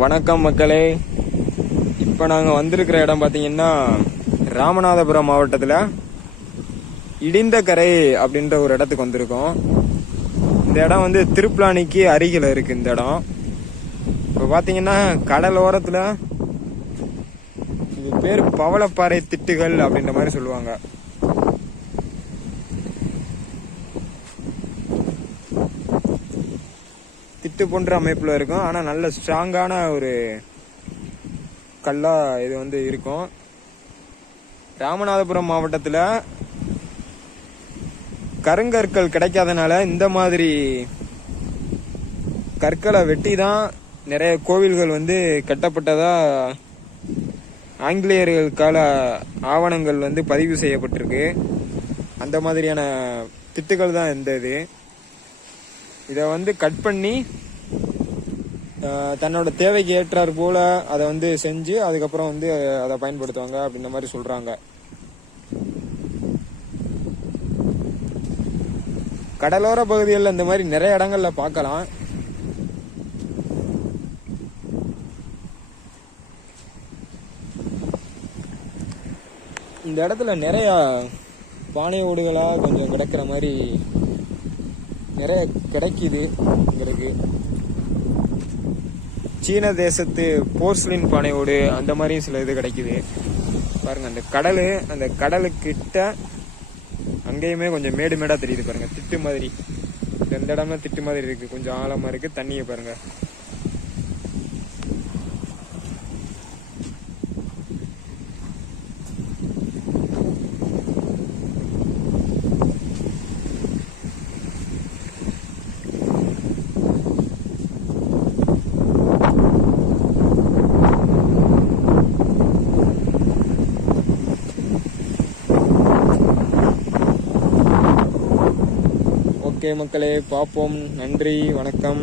வணக்கம் மக்களே. இப்போ நாங்கள் வந்திருக்கிற இடம் பார்த்தீங்கன்னா ராமநாதபுரம் மாவட்டத்தில் இடிந்தகரை அப்படின்ற ஒரு இடத்துக்கு வந்திருக்கோம். இந்த இடம் வந்து திருப்பலானிக்கு அருகில் இருக்கு இந்த இடம். இப்போ பார்த்தீங்கன்னா கடல் ஓரத்தில் இது பேர் பவளப்பாறை திட்டுகள் அப்படின்ற மாதிரி சொல்லுவாங்க. திட்டு போன்ற அமைப்பில் இருக்கும். ஆனால் நல்ல ஸ்ட்ராங்கான ஒரு கல்லாக இது வந்து இருக்கும். ராமநாதபுரம் மாவட்டத்தில் கருங்கற்கள் கிடைக்காதனால இந்த மாதிரி கற்களை வெட்டி தான் நிறைய கோவில்கள் வந்து கட்டப்பட்டதாக ஆங்கிலேயர்கள் கால ஆவணங்கள் வந்து பதிவு செய்யப்பட்டிருக்கு. அந்த மாதிரியான திட்டுகள் தான் இந்த இது. இதை வந்து கட் பண்ணி தன்னோட தேவைக்கு ஏற்றார் போல அதை வந்து செஞ்சு அதுக்கப்புறம் வந்து அதை பயன்படுத்துவாங்க அப்படின்ற மாதிரி சொல்றாங்க. கடலோர பகுதிகளில் இந்த மாதிரி நிறைய இடங்கள்ல பார்க்கலாம். இந்த இடத்துல நிறைய பானை ஓடுகளா கொஞ்சம் கிடக்கிற மாதிரி நிறைய கிடைக்குது எங்களுக்கு. சீன தேசத்து போர்ஸ்லின் பானையோடு அந்த மாதிரியும் சில இது கிடைக்குது. பாருங்க அந்த கடல் அந்த கடலுக்கிட்ட அங்கேயுமே கொஞ்சம் மேடு மேடாக தெரியுது பாருங்க திட்டு மாதிரி. இந்த இடம்லாம் திட்டு மாதிரி இருக்குது கொஞ்சம் ஆழமாக இருக்குது தண்ணியை பாருங்கள் ஓகே மக்களே பார்ப்போம். நன்றி வணக்கம்.